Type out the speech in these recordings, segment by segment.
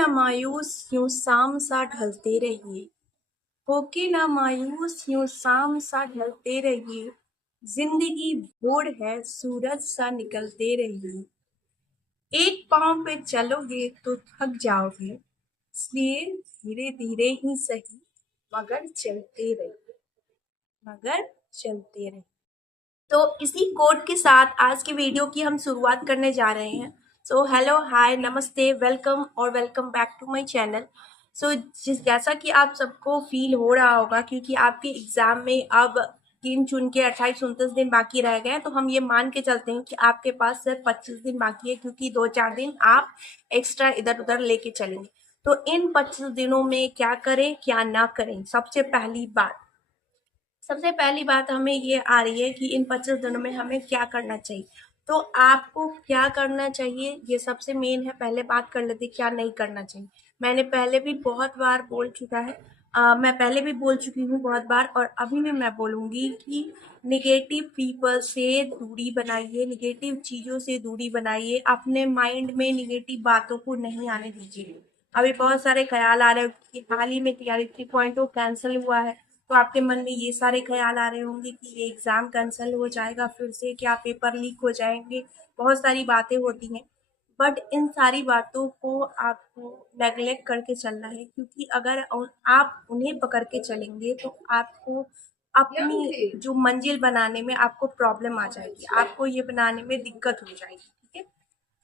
न मायूस यूं शाम सा ढलते रहिए, होके न मायूस यूं शाम सा ढलते रहिए। जिंदगी भोर है सूरज सा निकलते रहिए। एक पाँव पे चलोगे तो थक जाओगे, इसलिए धीरे धीरे ही सही मगर चलते रहिए, मगर चलते रहिए। तो इसी कोड के साथ आज की वीडियो की हम शुरुआत करने जा रहे हैं। सो हेलो, हाय, नमस्ते, वेलकम और welcome back to my channel. So जैसा कि आप सबको फील हो रहा होगा, क्योंकि आपके एग्जाम में अब गिन चुन के 28-29 दिन बाकी रह गए हैं, तो हम ये मान के चलते हैं कि आपके पास सिर्फ 25 दिन बाकी है, क्योंकि 2-4 दिन आप एक्स्ट्रा इधर उधर लेके चलेंगे। तो इन 25 दिनों में क्या करें क्या ना करें। सबसे पहली बात हमें ये आ रही है कि इन 25 दिनों में हमें क्या करना चाहिए। तो आपको क्या करना चाहिए ये सबसे मेन है। पहले बात कर लेते क्या नहीं करना चाहिए। मैंने पहले भी बहुत बार बोल चुका है, मैं पहले भी बोल चुकी हूँ बहुत बार, और अभी भी मैं बोलूँगी कि निगेटिव पीपल से दूरी बनाइए, निगेटिव चीज़ों से दूरी बनाइए, अपने माइंड में निगेटिव बातों को नहीं आने दीजिए। अभी बहुत सारे ख्याल आ रहे हैं कि हाल ही में TRE 3.0 कैंसिल हुआ है, तो आपके मन में ये सारे ख्याल आ रहे होंगे कि ये एग्ज़ाम कैंसिल हो जाएगा फिर से, क्या पेपर लीक हो जाएंगे, बहुत सारी बातें होती हैं। बट इन सारी बातों को आपको नेगलेक्ट करके चलना है, क्योंकि अगर आप उन्हें पकड़ के चलेंगे तो आपको अपनी जो मंजिल बनाने में आपको प्रॉब्लम आ जाएगी, आपको ये बनाने में दिक्कत हो जाएगी। ठीक है,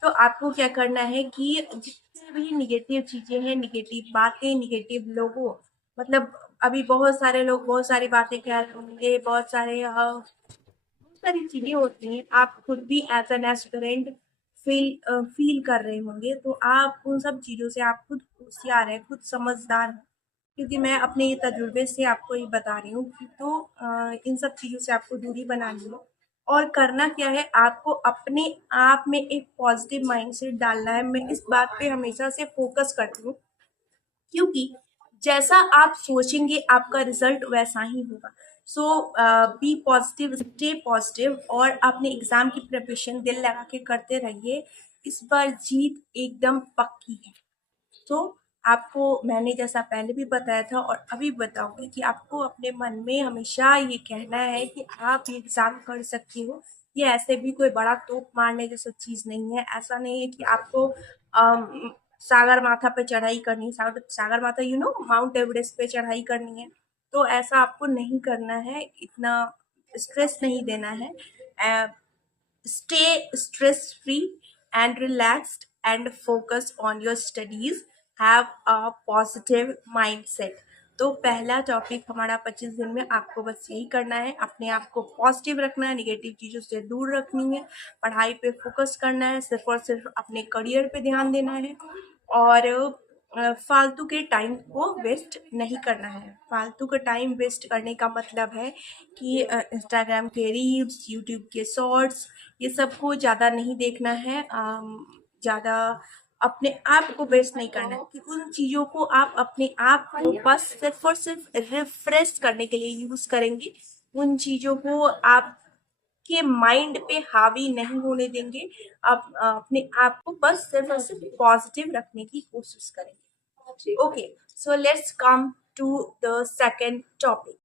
तो आपको क्या करना है कि जितने भी निगेटिव चीजें हैं, निगेटिव बातें, निगेटिव लोगों, मतलब अभी बहुत सारे लोग बहुत सारी बातें कह रहे होंगे, बहुत सारी चीजें होती हैं, आप खुद भी एज एन एस्पिरेंट फील कर रहे होंगे, तो आप उन सब चीजों से आप खुद होशियार है, खुद समझदार है, क्योंकि मैं अपने ये तजुर्बे से आपको ये बता रही हूँ कि तो इन सब चीजों से आपको दूरी बनानी है। और करना क्या है, आपको अपने आप में एक पॉजिटिव माइंडसेट डालना है। मैं इस बात पे हमेशा से फोकस करती हूँ, क्योंकि जैसा आप सोचेंगे आपका रिजल्ट वैसा ही होगा। सो बी पॉजिटिव, स्टे पॉजिटिव, और अपने एग्जाम की प्रिपरेशन दिल लगा के करते रहिए। इस बार जीत एकदम पक्की है। तो आपको मैंने जैसा पहले भी बताया था और अभी बताऊंगी कि आपको अपने मन में हमेशा ये कहना है कि आप ये एग्जाम कर सकती हो। ये ऐसे भी कोई बड़ा तोप मारने जैसा चीज नहीं है। ऐसा नहीं है कि आपको सागर माथा पे चढ़ाई करनी, सागर माथा माउंट एवरेस्ट पे चढ़ाई करनी है। तो ऐसा आपको नहीं करना है, इतना स्ट्रेस नहीं देना है। Stay stress free and relaxed and focus on your studies. Have a positive mindset. तो पहला टॉपिक हमारा 25 दिन में आपको बस यही करना है, अपने आप को पॉजिटिव रखना है, निगेटिव चीज़ों से दूर रखनी है, पढ़ाई पे फोकस करना है, सिर्फ और सिर्फ अपने करियर पे ध्यान देना है, और फालतू के टाइम को वेस्ट नहीं करना है। फालतू का टाइम वेस्ट करने का मतलब है कि इंस्टाग्राम के रील्स, यूट्यूब के शॉर्ट्स, ये सब को ज़्यादा नहीं देखना है। ज़्यादा अपने आप को वेस्ट नहीं करना है, कि उन चीज़ों को आप अपने आप को बस सिर्फ और सिर्फ रिफ्रेश करने के लिए यूज़ करेंगे। उन चीज़ों को आप के माइंड पे हावी नहीं होने देंगे। आप अपने आप को बस सिर्फ और सिर्फ पॉजिटिव रखने की कोशिश करेंगे। Okay, so let's come to the second topic.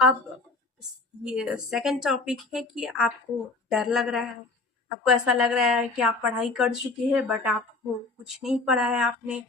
अब ये सेकंड टॉपिक है कि आपको डर लग रहा है, आपको ऐसा लग रहा है कि आप पढ़ाई कर चुके हैं बट आपको कुछ नहीं पढ़ा है आपने।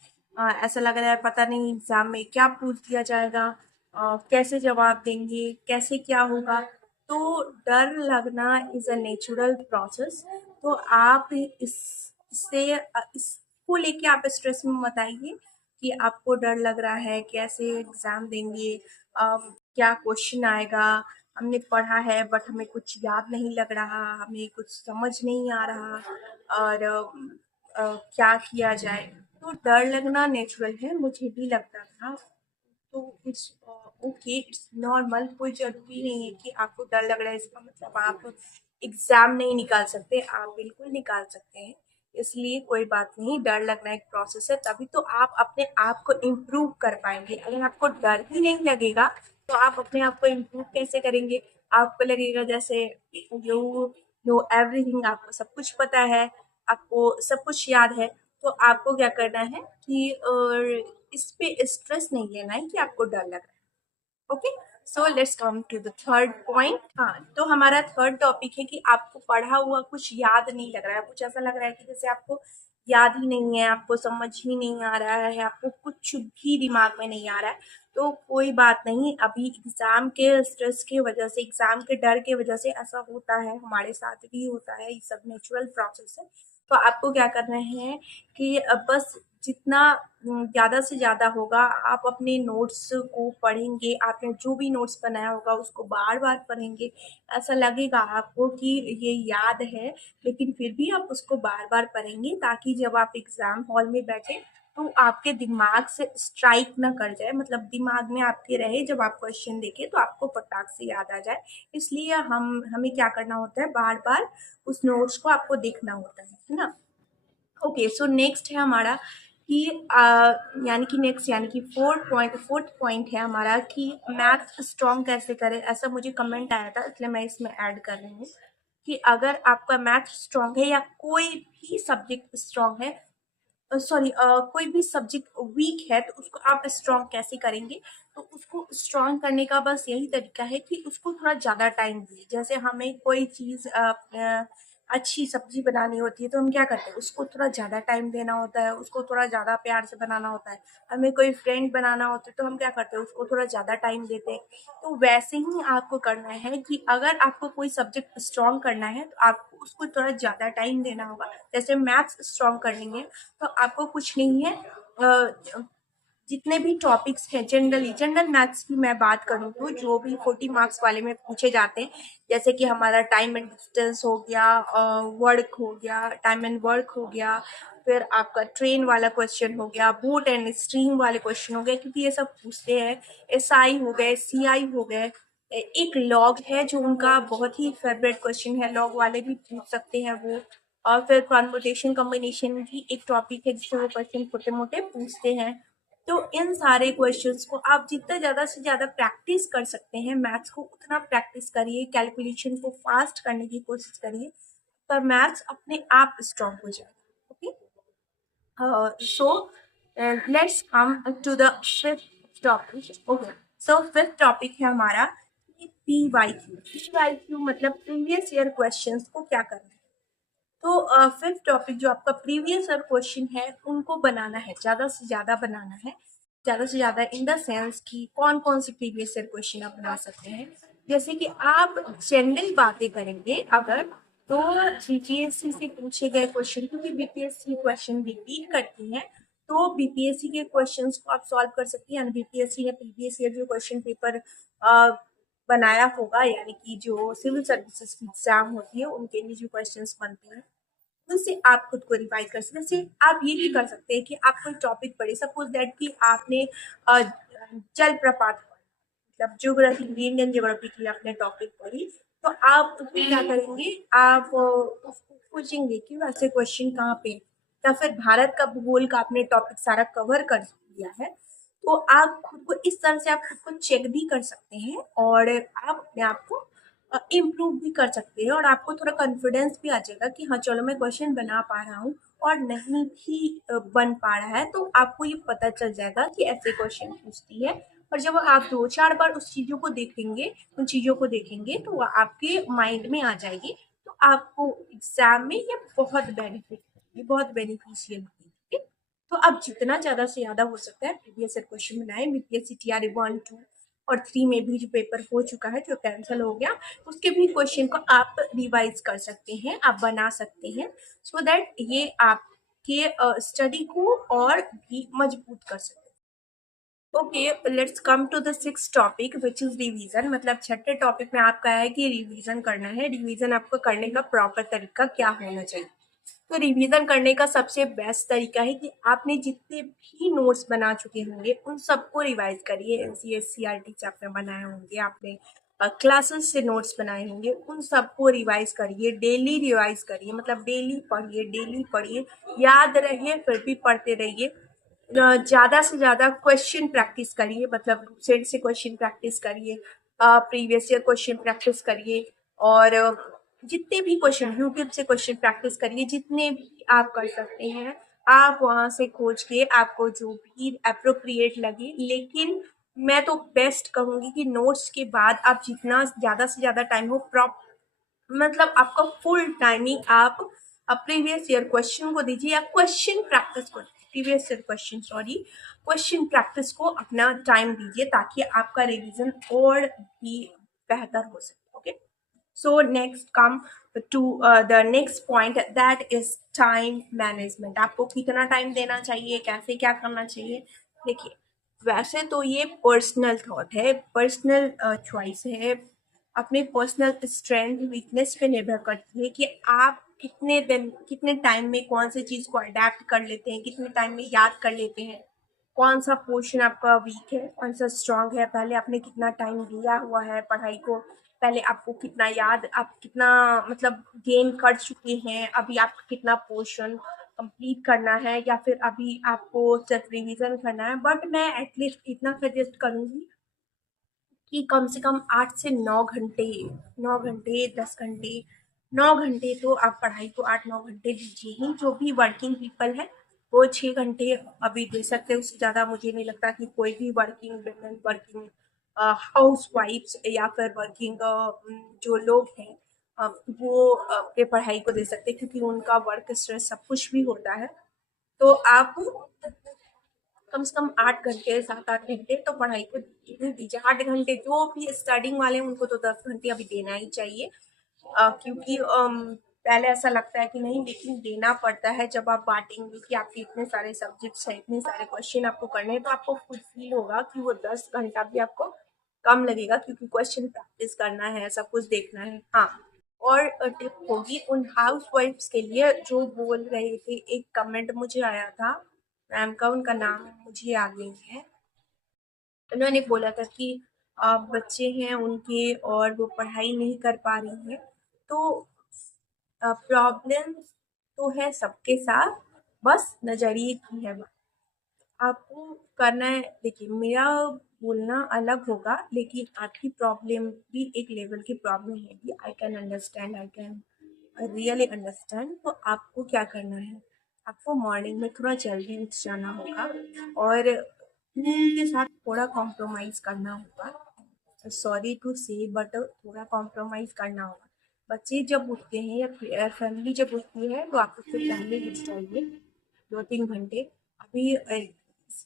ऐसा लग रहा है पता नहीं एग्जाम में क्या पूछ दिया जाएगा, कैसे जवाब देंगे, कैसे क्या होगा। तो डर लगना इज अ नेचुरल प्रोसेस। तो आप इसको लेके आप स्ट्रेस में मत आइए कि आपको डर लग रहा है, कैसे एग्जाम देंगे, क्या क्वेश्चन आएगा, हमने पढ़ा है बट हमें कुछ याद नहीं लग रहा, हमें कुछ समझ नहीं आ रहा, और क्या किया जाए। तो डर लगना नेचुरल है, मुझे भी लगता था। तो इट्स ओके, इट्स नॉर्मल। कोई जरूरी नहीं है कि आपको डर लग रहा है इसका मतलब आप एग्जाम नहीं निकाल सकते, आप बिल्कुल निकाल सकते हैं। इसलिए कोई बात नहीं, डर लगना एक प्रोसेस है, तभी तो आप अपने आप को इम्प्रूव कर पाएंगे। अगर आपको डर ही नहीं लगेगा तो आप अपने आप को इम्प्रूव कैसे करेंगे। आपको लगेगा जैसे यू नो एवरीथिंग, आपको सब कुछ पता है, आपको सब कुछ याद है, तो तो आपको क्या करना है कि इस पे स्ट्रेस नहीं लेना है कि आपको डर लग रहा है। Okay, so let's come to the third point. हाँ, तो हमारा थर्ड टॉपिक है कि आपको पढ़ा हुआ कुछ याद नहीं लग रहा है, कुछ ऐसा लग रहा है कि जैसे आपको याद ही नहीं है, आपको समझ ही नहीं आ रहा है, आपको कुछ भी दिमाग में नहीं आ रहा है, तो कोई बात नहीं। अभी एग्जाम के स्ट्रेस की वजह से, एग्जाम के डर की वजह से ऐसा होता है, हमारे साथ भी होता है, ये सब नेचुरल प्रोसेस है। तो आपको क्या करना है कि बस जितना ज़्यादा से ज़्यादा होगा आप अपने नोट्स को पढ़ेंगे, आपने जो भी नोट्स बनाया होगा उसको बार बार पढ़ेंगे। ऐसा लगेगा आपको कि ये याद है, लेकिन फिर भी आप उसको बार बार पढ़ेंगे ताकि जब आप एग्ज़ाम हॉल में बैठे तो आपके दिमाग से स्ट्राइक ना कर जाए, मतलब दिमाग में आपके रहे, जब आप क्वेश्चन देखें तो आपको फटाक से याद आ जाए। इसलिए हमें क्या करना होता है, बार बार उस नोट्स को आपको देखना होता है ना। ओके, सो नेक्स्ट है हमारा कि यानी कि फोर्थ पॉइंट है हमारा कि मैथ स्ट्रॉन्ग कैसे करें। ऐसा मुझे कमेंट आया था, इसलिए मैं इसमें ऐड कर रही हूँ कि अगर आपका मैथ स्ट्रॉन्ग है या कोई भी सब्जेक्ट स्ट्रॉन्ग है, सॉरी, कोई भी सब्जेक्ट वीक है, तो उसको आप स्ट्रॉन्ग कैसे करेंगे। तो उसको स्ट्रॉन्ग करने का बस यही तरीका है कि उसको थोड़ा ज़्यादा टाइम दिए। जैसे हमें कोई चीज़ अच्छी सब्जी बनानी होती है तो हम क्या करते हैं, उसको थोड़ा ज़्यादा टाइम देना होता है, उसको थोड़ा ज़्यादा प्यार से बनाना होता है। हमें कोई फ्रेंड बनाना होता है तो हम क्या करते हैं, उसको थोड़ा ज़्यादा टाइम देते हैं। तो वैसे ही आपको करना है कि अगर आपको कोई सब्जेक्ट स्ट्रॉन्ग करना है तो आपको उसको थोड़ा ज़्यादा टाइम देना होगा। जैसे मैथ्स स्ट्रॉन्ग करेंगे तो आपको कुछ नहीं है, जितने भी टॉपिक्स हैं, जनरल मैथ्स की मैं बात करूँ तो जो भी 40 मार्क्स वाले में पूछे जाते हैं, जैसे कि हमारा टाइम एंड डिस्टेंस हो गया, वर्क हो गया, टाइम एंड वर्क हो गया, फिर आपका ट्रेन वाला क्वेश्चन हो गया, बोट एंड स्ट्रीम वाले क्वेश्चन हो गए, क्योंकि ये सब पूछते हैं। SI हो गए, CI हो गए। एक लॉग है जो उनका बहुत ही फेवरेट क्वेश्चन है, लॉग वाले भी पूछ सकते हैं वो। और फिर कॉन्वोटेशन कॉम्बिनेशन भी एक टॉपिक है जिसमें वो क्वेश्चन छोटे मोटे पूछते हैं। तो इन सारे क्वेश्चंस को आप जितना ज़्यादा से ज़्यादा प्रैक्टिस कर सकते हैं मैथ्स को, उतना प्रैक्टिस करिए, कैलकुलेशन को फास्ट करने की कोशिश करिए, पर मैथ्स अपने आप स्ट्रॉन्ग हो जाएगा। Okay, so let's come to the fifth topic. Okay, so fifth topic है हमारा PYQ मतलब प्रीवियस ईयर क्वेश्चंस को क्या करना है। तो फिफ्थ टॉपिक जो आपका प्रीवियस ईयर क्वेश्चन है उनको बनाना है, ज़्यादा से ज़्यादा बनाना है, ज़्यादा से ज़्यादा इन द सेंस कि कौन कौन से प्रीवियस ईयर क्वेश्चन आप बना सकते हैं। जैसे कि आप जनरल बातें करेंगे अगर, तो बीपीएससी से पूछे गए क्वेश्चन, क्योंकि बीपीएससी क्वेश्चन रिपीट करती हैं, तो बीपीएससी के क्वेश्चंस को आप सॉल्व कर सकते हैं। बीपीएससी ने प्रीवियस ईयर जो क्वेश्चन पेपर बनाया होगा, यानी कि जो सिविल सर्विसेज की एग्जाम होती है उनके लिए जो क्वेश्चंस बनते हैं उनसे आप खुद को रिवाइज कर सकते हैं। जैसे आप ये भी कर सकते हैं कि आप कोई टॉपिक पढ़े, सपोज दैट कि आपने जलप्रपात, मतलब ज्योग्राफी, इंडियन ज्योग्राफी की आपने टॉपिक पढ़ी, तो आप उसमें क्या करेंगे, आप उसको पूछेंगे कि वैसे क्वेश्चन कहाँ पे, या फिर भारत का भूगोल का आपने टॉपिक सारा कवर कर दिया है, तो आप खुद को इस तरह से आप खुद को चेक भी कर सकते हैं और आप अपने आप को इम्प्रूव भी कर सकते हैं, और आपको थोड़ा कॉन्फिडेंस भी आ जाएगा कि हाँ चलो मैं क्वेश्चन बना पा रहा हूँ। और नहीं भी बन पा रहा है तो आपको ये पता चल जाएगा कि ऐसे क्वेश्चन पूछती है। और जब आप 2-4 बार उस चीज़ों को देखेंगे, उन चीज़ों को देखेंगे तो वो आपके माइंड में आ जाएगी, तो आपको एग्जाम में ये बहुत बेनिफिशियल होगी। ठीक है? तो आप जितना ज़्यादा से ज़्यादा हो सकता है प्रीवियस ईयर क्वेश्चन बनाएं। बीपीएससी TRE 1, 2 और 3 में भी जो पेपर हो चुका है, जो कैंसिल हो गया, उसके भी क्वेश्चन को आप रिवाइज कर सकते हैं, आप बना सकते हैं, सो दैट ये आपके स्टडी को और भी मजबूत कर सकते हैं। Okay, let's come to the six topic which is revision. मतलब छठे टॉपिक में आपका है कि रिवीजन करना है। रिवीजन आपको करने का प्रॉपर तरीका क्या होना चाहिए। तो रिवीजन करने का सबसे बेस्ट तरीका है कि आपने जितने भी नोट्स बना चुके होंगे उन सबको रिवाइज करिए। NCERT से आपने बनाए होंगे, आपने क्लासेस से नोट्स बनाए होंगे, उन सबको रिवाइज करिए, डेली रिवाइज करिए, मतलब डेली पढ़िए, याद रहिए फिर भी पढ़ते रहिए। ज़्यादा से ज़्यादा क्वेश्चन प्रैक्टिस करिए, मतलब सेट से क्वेश्चन प्रैक्टिस करिए, प्रीवियस ईयर क्वेश्चन प्रैक्टिस करिए, और जितने भी क्वेश्चन यूट्यूब से क्वेश्चन प्रैक्टिस करिए, जितने भी आप कर सकते हैं। आप वहाँ से खोज के आपको जो भी एप्रोप्रिएट लगे, लेकिन मैं तो बेस्ट कहूँगी कि नोट्स के बाद आप जितना ज़्यादा से ज़्यादा टाइम हो मतलब आपका फुल टाइमिंग आप प्रीवियस ईयर क्वेश्चन को दीजिए या क्वेश्चन प्रैक्टिस को, previous year question sorry, question practice को अपना टाइम दीजिए ताकि आपका रिवीजन और भी बेहतर हो सके। Okay, so next come to the next point, that is time management। आपको कितना टाइम देना चाहिए, कैसे क्या करना चाहिए। देखिए, वैसे तो ये पर्सनल थॉट है, पर्सनल चॉइस है, अपने पर्सनल स्ट्रेंथ वीकनेस पे निर्भर करती है कि आप कितने दिन कितने टाइम में कौन सी चीज़ को अडेप्ट कर लेते हैं, कितने टाइम में याद कर लेते हैं, कौन सा पोर्शन आपका वीक है, कौन सा स्ट्रांग है, पहले आपने कितना टाइम दिया हुआ है पढ़ाई को, पहले आपको कितना याद, आप कितना मतलब गेन कर चुके हैं, अभी आपका कितना पोर्शन कंप्लीट करना है या फिर अभी आपको सिर्फ रिवीजन करना है। बट मैं एटलीस्ट इतना सजेस्ट करूँगी कि कम से कम 8 से 9 घंटे, 9 घंटे, 10 घंटे, 9 घंटे तो आप पढ़ाई को 8-9 घंटे दीजिए ही। जो भी वर्किंग पीपल है वो 6 घंटे अभी दे सकते हैं, उससे ज़्यादा मुझे नहीं लगता कि कोई भी working women, working house wives या फिर वर्किंग जो लोग हैं वो अपने पढ़ाई को दे सकते हैं, क्योंकि उनका वर्क स्ट्रेस सब कुछ भी होता है। तो आप कम से कम 8 घंटे, 7-8 घंटे तो पढ़ाई को इतने दीजिए। 8 घंटे जो भी स्टडिंग वाले हैं उनको तो 10 घंटे अभी देना ही चाहिए, क्योंकि पहले ऐसा लगता है कि नहीं, लेकिन देना पड़ता है। जब आप बांटेंगे कि आपके इतने सारे सब्जेक्ट्स हैं, इतने सारे क्वेश्चन आपको करने हैं, तो आपको खुद फील होगा कि वो 10 घंटा भी आपको कम लगेगा, क्योंकि क्वेश्चन प्रैक्टिस करना है, सब कुछ देखना है। हाँ, और टिप होगी उन हाउस वाइफ्स के लिए जो बोल रहे थे, एक कमेंट मुझे आया था मैम का, उनका नाम मुझे याद नहीं है। उन्होंने बोला था कि बच्चे हैं उनके और वो पढ़ाई नहीं कर पा रही हैं, तो प्रॉब्लम तो है सबके साथ, बस नज़रिए की है बात। आपको करना है, देखिए मेरा बोलना अलग होगा, लेकिन आपकी प्रॉब्लम भी एक लेवल की प्रॉब्लम होगी। I can understand, I can really understand. तो आपको क्या करना है, आपको मॉर्निंग में थोड़ा जल्दी उठ जाना होगा और नींद के साथ थोड़ा कॉम्प्रोमाइज़ करना होगा। सॉरी टू से, बट थोड़ा कॉम्प्रोमाइज़ करना होगा। बच्चे जब उठते हैं या फैमिली जब उठती है तो आप उससे पहले उठ जाइए 2-3 घंटे। अभी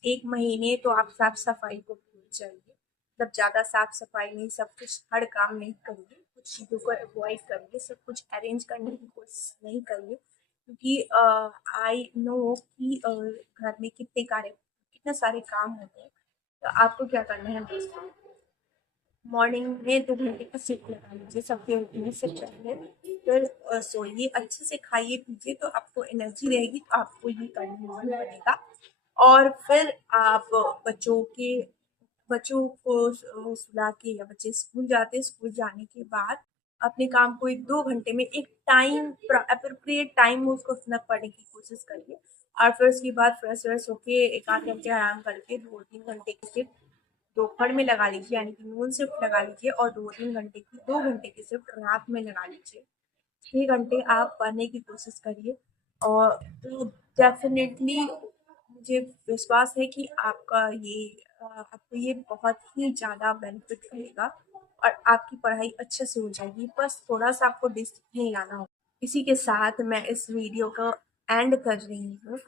1 महीने तो आप साफ सफाई को भूल जाइए, मतलब ज़्यादा साफ सफाई नहीं, सब कुछ हर काम नहीं करिए, कुछ चीज़ों को अवॉइड करिए, सब कुछ अरेंज करने की कोशिश नहीं करिए, क्योंकि आई नो कि घर में कितने सारे काम होते हैं। तो आपको क्या करना है, मॉर्निंग में 2 घंटे का सेक लगा लीजिए सबके उठने से पहले, फिर सोइए, अच्छे से खाइए पीजिए, तो आपको एनर्जी रहेगी, तो आपको ये करने में मन बनेगा। और फिर आप बच्चों को सुला के, या बच्चे स्कूल जाते हैं, स्कूल जाने के बाद अपने काम को 1-2 घंटे में एक टाइम, अप्रोप्रिएट टाइम में उसको फिलअप करने की कोशिश करिए। और फिर उसके बाद फ्रेश व्रेश होके 1-8 घंटे आराम करके 2-3 घंटे की सिर्फ दोपहर में लगा लीजिए, यानी कि नून शिफ्ट लगा लीजिए, और 2 घंटे की शिफ्ट रात में लगा लीजिए। 6 घंटे आप पढ़ने की कोशिश करिए, और तो डेफिनेटली मुझे विश्वास है कि आपको ये बहुत ही ज़्यादा बेनिफिट रहेगा और आपकी पढ़ाई अच्छे से हो जाएगी। बस थोड़ा सा आपको डिसिप्लिन लाना होगा। इसी के साथ मैं इस वीडियो को एंड कर रही हूँ।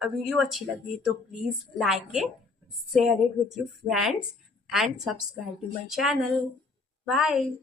वीडियो अच्छी लगी तो please like it, share it with your friends, and subscribe to my channel. Bye.